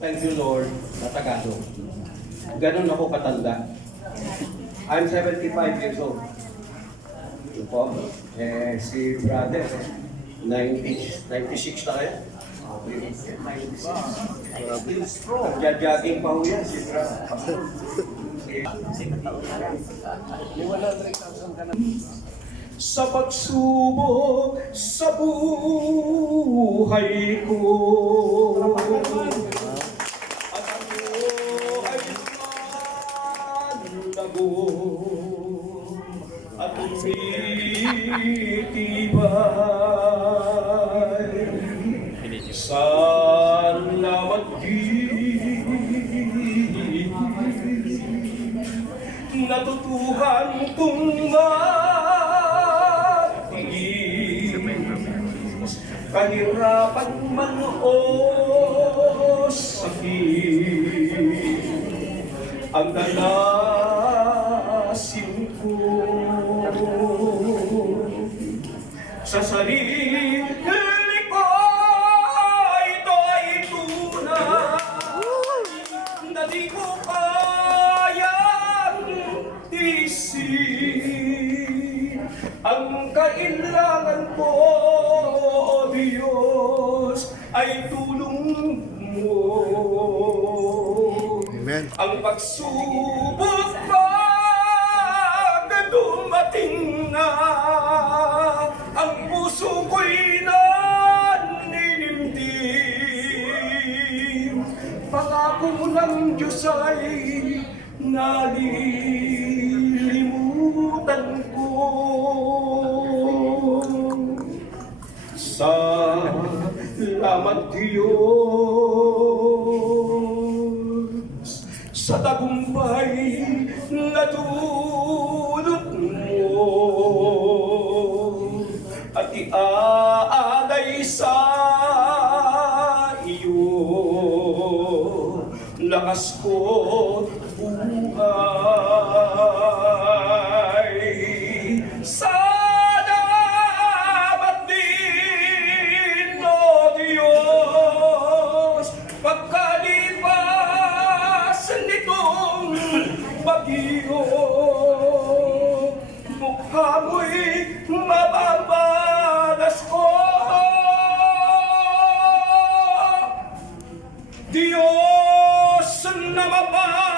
Thank you, Lord, na Tagalog. Ganun ako katanda. I'm 75 years old. Ito po. Si brother, 96 na kaya? 96. Nagja-jogging pa ho yan, si brother. Sa pagsubok sa buhay ko, at ako ay manlago at umitibay. Salamat din, natutuhan kong kahirapan man o sakit, ang dalasin ko sa sarili ko. Ito ay tunay na di ko kayang tiisin. Ang kailangan ko, Diyos, ay tulong mo. Amen. Ang pagsubok pag dumating na, ang puso ko'y naninimdim. Pangako ng Diyos ay nalilimutan ko. Salamat Diyos sa tagumpay na dulot mo, at iaalay sa iyo lakas ko buhay. Bagyo, mukha mo'y mababalas ko. Diyos na mapag